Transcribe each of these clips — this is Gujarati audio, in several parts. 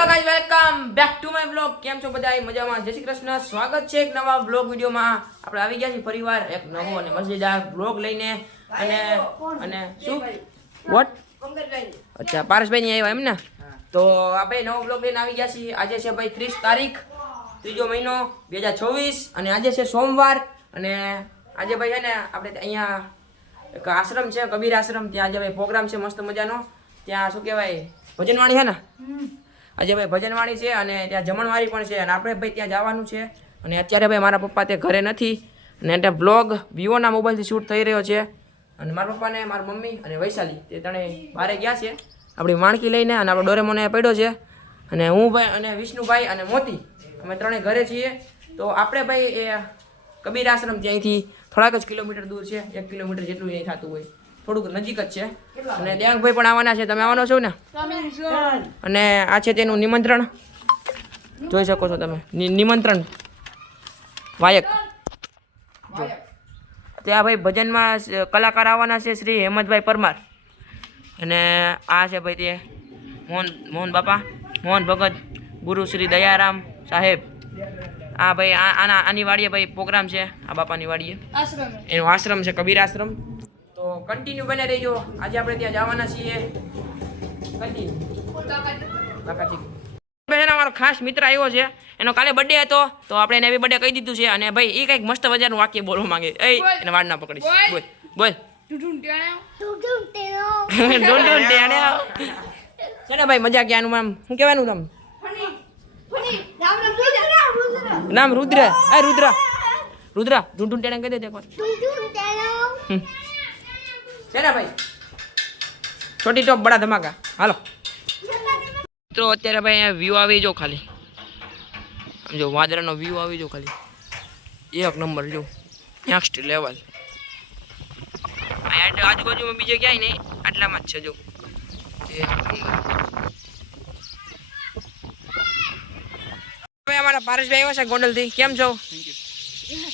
Hello guys, welcome back to my blog. કેમ છો બધા? મજામાં? જય શ્રી કૃષ્ણ. સ્વાગત છે એક નવા બ્લોગ વિડીયોમાં. આપણે આવી ગયા છીએ ફરીવાર એક નવો અને મજેદાર બ્લોગ લઈને. અને શું વોટ અચ્છા, પારસભાઈ ની આવ્યા એમ ને? તો આપણે નવો બ્લોગ લઈને આવી ગયા છીએ. આજે છે ભાઈ 30 તારીખ, ત્રીજો મહિનો 2024 અને આજે છે સોમવાર. અને આજે ભાઈ છે ને આપણે અહીંયા એક આશ્રમ છે, કબીર આશ્રમ. ત્યાં આજે ભાઈ પ્રોગ્રામ છે મસ્ત મજાનો. ત્યાં શું કહેવાય, ભજનવાણી છે ને? આજે ભાઈ ભજનવાણી છે અને ત્યાં જમણવારી પણ છે. અને આપણે ભાઈ ત્યાં જવાનું છે. અને અત્યારે ભાઈ મારા પપ્પા તે ઘરે નથી અને એટલે બ્લોગ વિવોના મોબાઈલથી શૂટ થઈ રહ્યો છે. અને મારા પપ્પાને, મારી મમ્મી અને વૈશાલી તે ત્રણેય બહારે ગયા છે આપણી માણકી લઈને. અને આપણો ડોરેમોન પડ્યો છે. અને હું ભાઈ અને વિષ્ણુભાઈ અને મોતી અમે ત્રણેય ઘરે છીએ. તો આપણે ભાઈ એ કબીર આશ્રમ ત્યાંથી થોડાક જ કિલોમીટર દૂર છે, 1 કિલોમીટર જેટલું અહીં થતું હોય, થોડુંક નજીક જ છે. અને દેવભાઈ પણ આવવાના છે. તમે આવવાનો છો ને? અને આ છે તેનું નિમંત્રણ, જોઈ શકો છો તમે. નિમંત્રણ વાયક જો ત્યાં ભાઈ ભજનમાં કલાકાર આવવાના છે શ્રી હેમંતભાઈ પરમાર. અને આ છે ભાઈ તે મોહન બાપા, મોહન ભગત, ગુરુ શ્રી દયારામ સાહેબ. આ ભાઈ આની વાડીએ ભાઈ પ્રોગ્રામ છે. આ બાપાની વાડીએ એનો આશ્રમ છે, કબીર આશ્રમ. તો કન્ટિન્યુ બને રહેજો. આજે આપણે ત્યાં જવાના છીએ. મારો ખાસ મિત્ર આવ્યો છે, એનો કાલે બર્થડે હતો, તો આપણે એને બર્થડે કહી દીધું છે. અને ભાઈ એ કંઈક મસ્ત મજાનું વાક્ય બોલવા માંગે. એને વાડ ના પકડીશ. બોલ બોલ. છે ને ભાઈ મજા ક્યાંનું આમ શું કહેવાનું તમે? નામ રુદ્ર. રુદ્ર ઢૂંઢું ટેણા કહી દે એકવાર. છે ને ભાઈ છોટી ટોપ બડા ધમાકા. હાલો મિત્રો, અત્યારે ભાઈ અહીંયા વ્યૂ આવી જો, ખાલી જો વાદળાનો વ્યૂ આવી જો, ખાલી એક નંબર જો, નેક્સ્ટ લેવલ. અહીંયા આજુબાજુમાં બીજે ક્યાંય નહીં, આટલામાં જ છે જો, એક નંબર. અમારા પારસભાઈ આવ્યા છે ગોંડલથી. કેમ છો?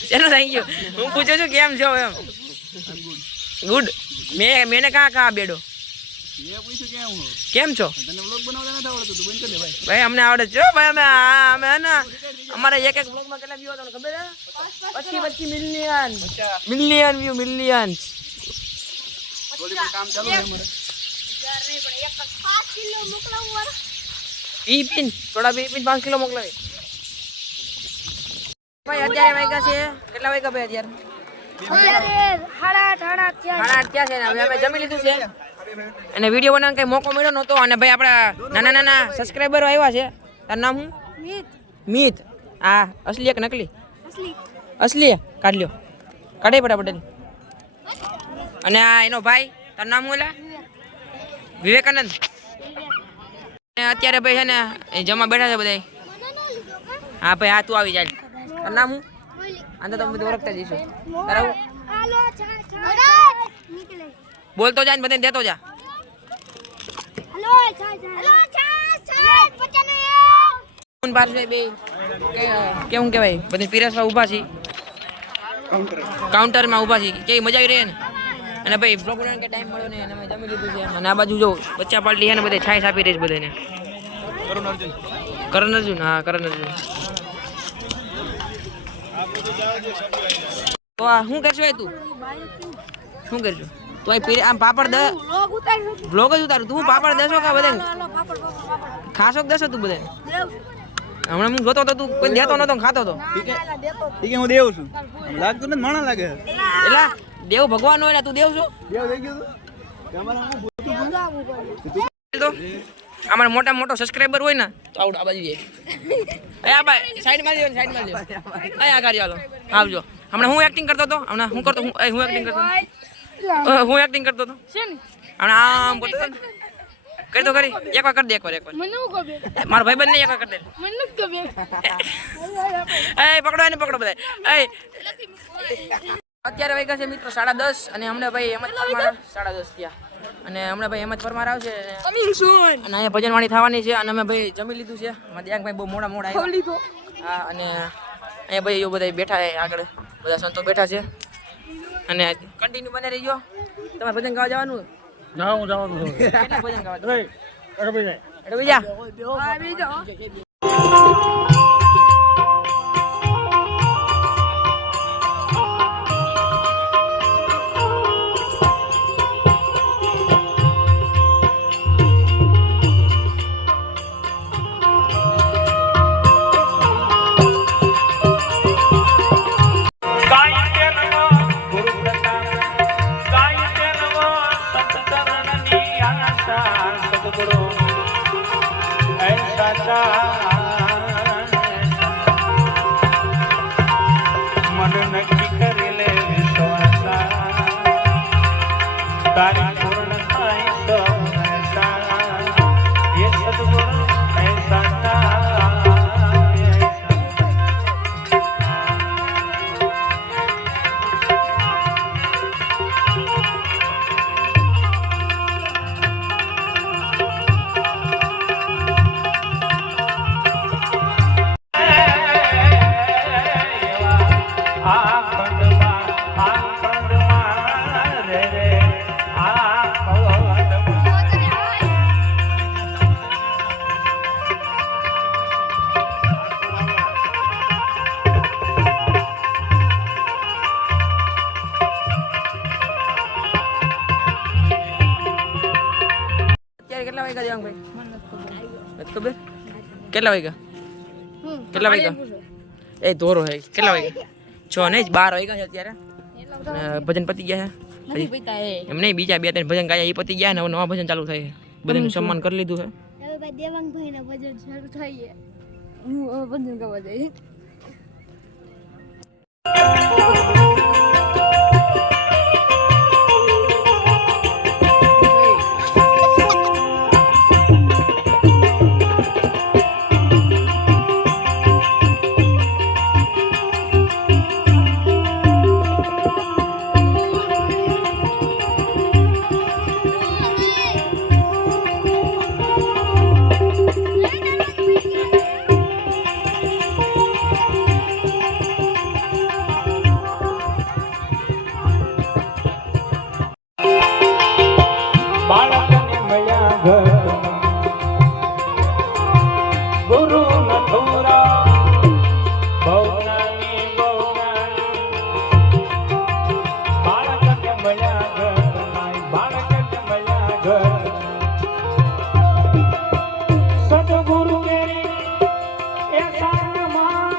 ચલો થેન્ક યુ. હું પૂછું છું કેમ છો એમ. ગુડ. મેને કાં બેડો કેમ છો? ભાઈ અમને આવડે છે ભાઈ. અમે ને અમારે એક બ્લોગમાં કેટલા વ્યૂ હતા ખબર છે? 25 મિલિયન વ્યૂ, મિલિયન્સ. પીન થોડા 5 કિલો મોકલાવી ભાઈ. અત્યારે વાગ્યા છે કેટલા વાગ્યા ભાઈ? અત્યારે 8:30 થયા છે. હવે અમે જમી લીધું છે અને વિડીયો બનાવવાનો કઈ મોકો મળ્યો નહોતો. અને ભાઈ આપણા નાના સબસ્ક્રાઈબરો આવ્યા છે. તારું નામ શું? મીત. હા, અસલી એક નકલી? અસલી કાઢ લ્યો, કાઢે ફટાફટ. અને આ એનો ભાઈ, તારું નામ શું? વિવેકાનંદ. અત્યારે ભાઈ છે ને જમવા બેઠા છે બધા. હા ભાઈ, હા તું આવી જાય. તારું નામ શું? આ તો તમે બધું ઓળખતા જઈશું. તારું બોલતો જા ને બધાને દેતો જા. કેવું કેવાય, બધી પીરસવા ઉભા છે, કાઉન્ટરમાં ઉભા છે. કેવી મજા આવી રહી ને. અને ભાઈ બ્લોગ બનાવવાનો કે ટાઈમ મળ્યો ને, અમે જમી લીધું છે. અને આ બાજુ જો બચ્ચા પાર્ટી છે ને, બધે છાશ આપી રહી છે બધાને. કરણ અર્જુન. હા, કરણ અર્જુન. તો આ શું કરશું તું? શું કરશું તું? આમ પાપડ દે, બ્લોગ જ ઉતારું. તું પાપડ દેશો કે બધાને ખાશો કે દેશો તું બધાને? હમણાં હું જોતો હતો તું કોઈ દેતો નતો, ખાતો હતો. હું દેવ છું, લાગતું નથી માણા લાગે. એટલે દેવ ભગવાન હોય ને, તું દેવ છો? તો અમારા મોટો સબસ્ક્રાઈબર હોય ને તો આવડો આ બાજુ જાય. આ ભાઈ સાઈડમાં લ્યો, સાઈડમાં લ્યો. આ ગાડી હાલો આવજો. હમણાં હું એક્ટિંગ કરતો હતો. હમણાં હું કરતો, હું એક્ટિંગ કરતો હતો. હમણાં આમ કરતો હતો. કરી દો ખરી. એકવાર કરી દે, એકવાર. મારો ભાઈ બંને એકવાર કરી દે. પકડો એને, પકડો બધા. અત્યારે વાગ્યા છે મિત્રો 10:30 અને હમણાં ભાઈ હેમંત પરમાર 10:30 થયા. અને હમણાં ભાઈ હેમંત પરમાર આવશે અને અહીંયા ભજનવાણી થવાની છે. અને અમે ભાઈ જમી લીધું છે. ભાઈ બહુ મોડા આવ્યા. હા, અને અહીંયા ભાઈ એવું બધા બેઠા છે આગળ, બધા સંતો બેઠા છે. અને કન્ટિન્યુ બને રહીજો. તમારે ભજન ગાવા જવાનું? જાઉં જવાનું. કેટલા ભજન ગાવા? એટલે બીજા તારી પૂર્ણ થાય તો એ સદગુરુ એસા કેટલા વાગ્યા દેવાંગ ભાઈ નથી ખબર કેટલા વાગ્યા એ ધોરો હે કેટલા વાગ્યા 6 નહીં 12 વાગ્યા છે અત્યારે ભજન પતી ગયા છે એમ નહીં બીજા 2-3 ભજન ગાયા એ પતી ગયા ને હવે નવા ભજન ચાલુ થાય બધાનું સન્માન કરી લીધું છે હવે ભાઈ દેવાંગભાઈ ના ભજન શરૂ થઈ હું ભજન ગાવા જઈ બાળકને મળ્યા ઘર ગુરુ નથુરા બહુનાની બાળકને મળ્યા ઘર બાળકને મળ્યા ઘર સદગુરુ કેરી એ સાનમાં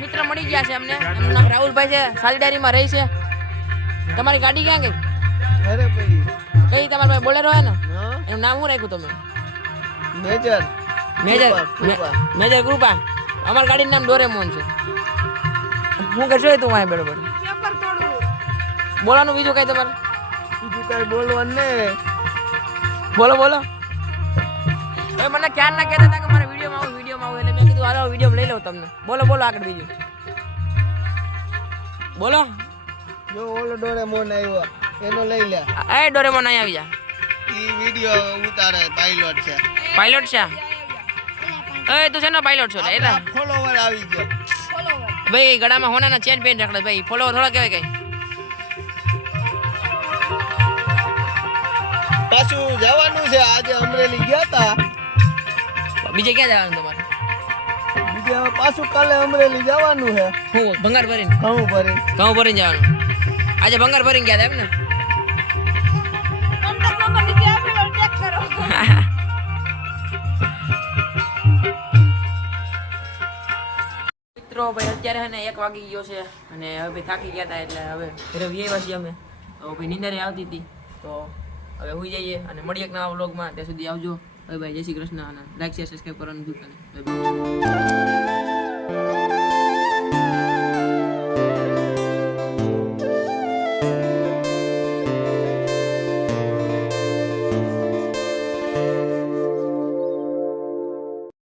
મિત્ર મળી ગયા છે અમને એમનું નામ રાહુલભાઈ છે સાલીડારીમાં રહે છે તમારી ગાડી ક્યાં ગઈ અરે ભાઈ કઈ તમારા ભાઈ બોલેરો હે ને હા એનું નામ શું રાખ્યું તમે મેજર મેજર કૃપા અમારી ગાડીનું નામ ડોરેમોન છે હું કરશો તું વાય બરોબર બોલવાનું બીજું કઈ તમારે બીજું કઈ બોલવાનું ને બોલો એ મને ક્યાં ના કહેતા હતા કે મારા વિડીયોમાં આવું એટલે મેં કીધું હાલો વિડીયો લઈ લઉં તમને બોલો આગળ બીજું બોલો જો ઓલો ડોરેમોન આવ્યો એનો લઈ લે એ ડોરેમોન અહીં આવી જા ઈ વિડિયો ઉતારે પાયલોટ છે એ તું શેનો પાયલોટ છો એટલે ફોલોવર આવી ગયો ભાઈ ગળામાં હોનાના ચેન પહેરી રાખડે ભાઈ ફોલોવર થોડા કહેવાય કઈ પાછું જવાનું છે આજે અમરેલી ગયા તા બીજે ક્યાં જવાનું તમારે બીજે હવે પાછું કાલે અમરેલી જવાનું છે હું ભંગાર ભરીને ઘઉં ભરીને જવાનું આજે ભંગાર ભરીને ગયા હતા એમ ને મિત્રો ભાઈ અત્યારે હે ને 1 વાગી ગયો છે અને હવે ભાઈ થાકી ગયા હતા એટલે હવે ઘરે વ્યાવ્યા છીએ અમે તો ભાઈ નિંદરે આવતી હતી. તો હવે હોઈ જઈએ અને મળીએ એક નવા વ્લોગમાં. ત્યાં સુધી આવજો. ભાઈ જય શ્રી કૃષ્ણ અને લાઈક શેર સબસ્ક્રાઈબ કરવાનું ભૂલતા નહીં. Bye bye.